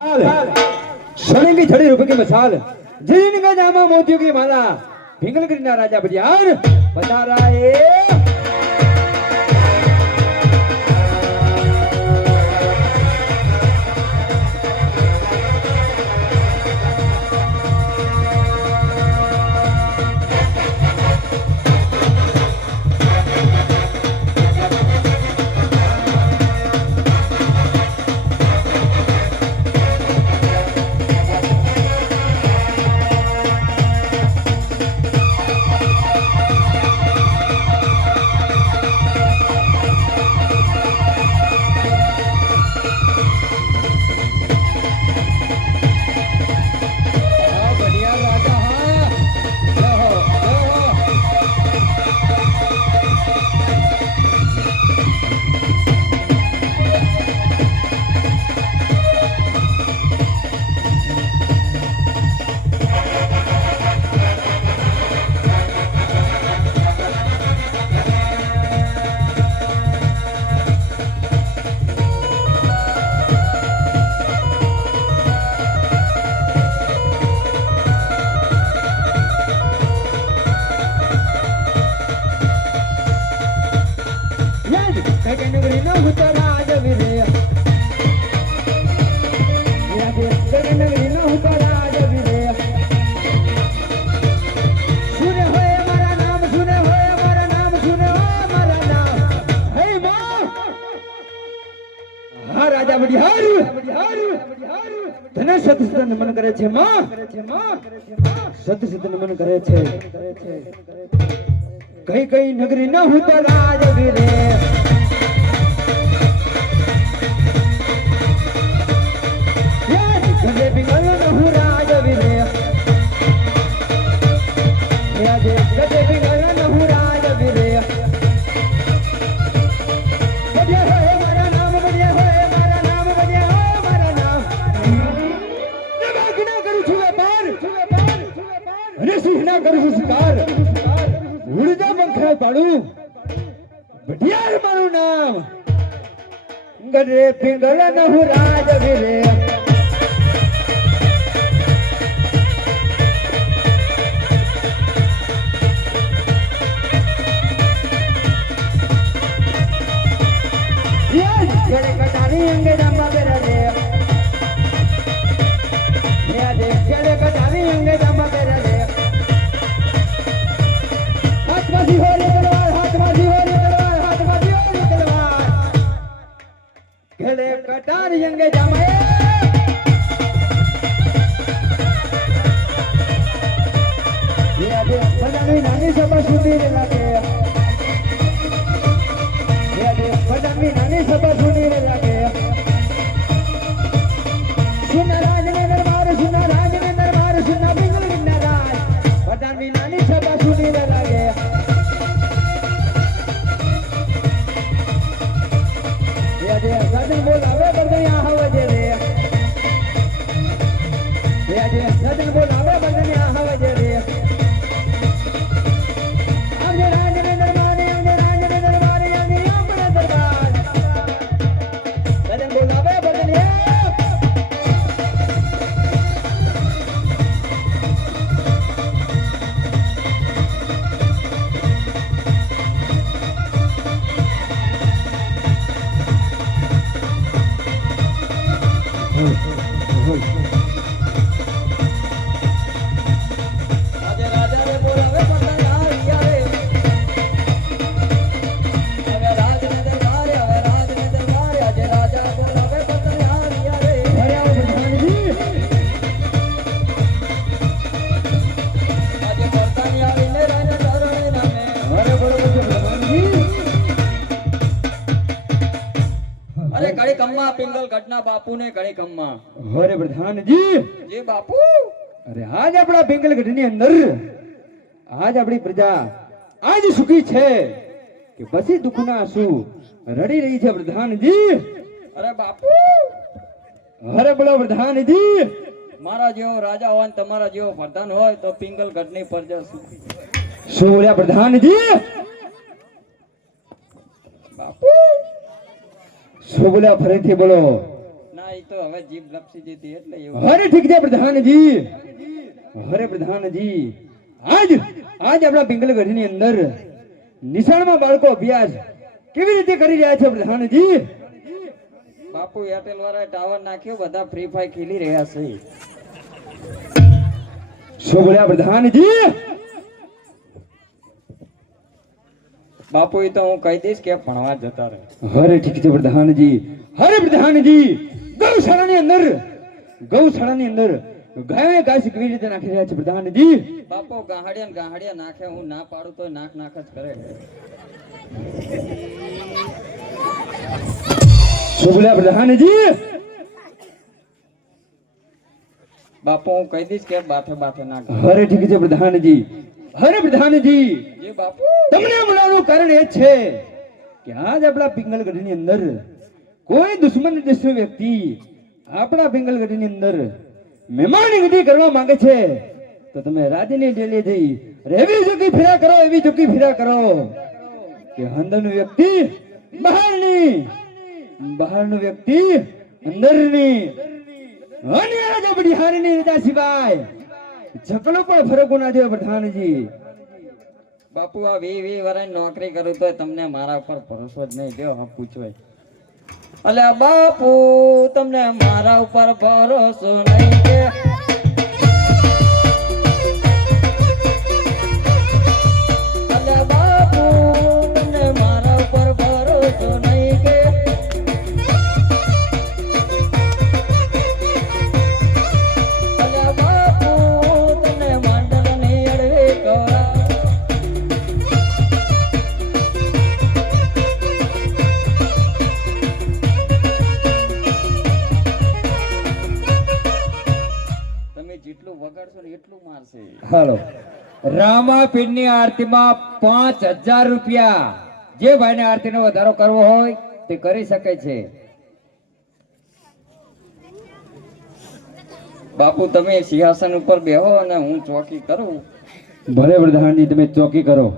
सोने की छड़ी रुपए की मसाल जिनका जामा मोतियों की माला पिंगल गिरना राजा बलियार बता रहा है। ધને સતસત નમન કરે છે માં સતસત નમન કરે છે કઈ કઈ નગરી ન હું તો રાજવીરે ગલે બિંગલ ન હું રાજવીરે આજે ગલે બિંગલ ન હું રાજવીરે બઢિયાર મારું નામ ગરે પિંગલ ન હું રાજવીરે ગરે કટારી અંગે જામા બેરા રે આજે ગરે કટારી અંગે જામા બેરા રે હાથમાંથી હોરી તલવાર હાથમાંથી હોરી તલવાર હાથમાંથી હોરી તલવાર ગરે કટારી અંગે જામા આજે બધાની નાની સભા સુધી રે લાગે બધાની નાની સભા સુની રે લાગે સુના રાજ ને દરબાર સુના પિંગલ વિના રાજ બધાની નાની સભા સુની રે લાગે આજે સજન બોલાવે બદનિયા હવા જે રે આજે સજન બોલાવે બદનિયા હવા જે રે पिंगल घटना बापू ने कड़ी कम्मा अरे प्रधान जी बापू अरे आज अपना पिंगल घटनी अंदर आज अपनी प्रजा आज सुखी छे कि बसी दुखना आंसू रड़ी रही छे प्रधान जी अरे बापू अरे बोलो प्रधान जी मारा जेवो राजा होय तमारा जेवो प्रधान होय तो पिंगल घटनी प्रजा सुखी શું બોલ્યા પ્રધાનજી બાપુ શું બોલ્યા ફરીથી બોલો ના એ તો હવે જીભ લપસી જતી એટલે એવું. અરે ઠીક છે પ્રધાનજી. અરે પ્રધાનજી આજ આપણા પિંગલગઢની અંદર નિશાળમાં બાળકો અભ્યાસ કેવી રીતે કરી રહ્યા છે પ્રધાનજી? બાપુ એરટેલ વાળા ટાવર નાખ્યો, બધા ફ્રી ફાયર ખેલી રહ્યા છે. શું બોલ્યા પ્રધાનજી? બાપુ એ તો હું કહી દઈશ કે ભણવા જતા રહે. અરે ઠીક છે પ્રધાનજી. અરે પ્રધાનજી ગૌશાળાની અંદર ગાય ઘાસ કેવી રીતે નાખી રહ્યા છે પ્રધાનજી? બાપુ ગાહડિયા નાખે, હું ના પાડું તો નાક જ કરે. શું બોલ્યા પ્રધાનજી? બાપુ હું કહી દઈશ કે બાથે નાખ. અરે ઠીક છે પ્રધાનજી. અરે પ્રધાનજી જી બાપુ તમને બોલાવવાનું કારણ એ છે કે આજ આપણા પિંગલગઢની અંદર કોઈ દુશ્મન દેશનો વ્યક્તિ આપણા પિંગલગઢની અંદર મહેમાની ગતિ કરવા માંગે છે, તો તમે રાજની ડેલી જઈ એવી ચોકી ફેરા કરો કે અંદરનું વ્યક્તિ બહારનું વ્યક્તિ અંદરની અને રાજા બિહારીની રજા સિવાય ઝકલો પણ ફરકો ના જોઈએ પ્રધાનજી. બાપુ આ 20 વર્ષની નોકરી કરું તો તમને મારા ઉપર ભરોસો જ નહીં. જો હા પૂછો અલ્યા બાપુ તમને મારા ઉપર ભરોસો નહીં કે? અલ્યા બાપુ તમને મારા ઉપર ભરોસો નહીં કે? અલ્યા બાપુ તમને માંડલની અડવે કરા? જેટલું વગાડશો ને એટલું મારશે. હાલો રામાપીર ની આરતીમાં 5000 રૂપિયા. જે ભાઈને આરતીનો વધારો કરવો હોય તે કરી શકે છે. બાપુ તમે સિંહાસન ઉપર બેહો અને હું ચોકી કરું. ભલે પ્રધાનજી તમે ચોકી કરો.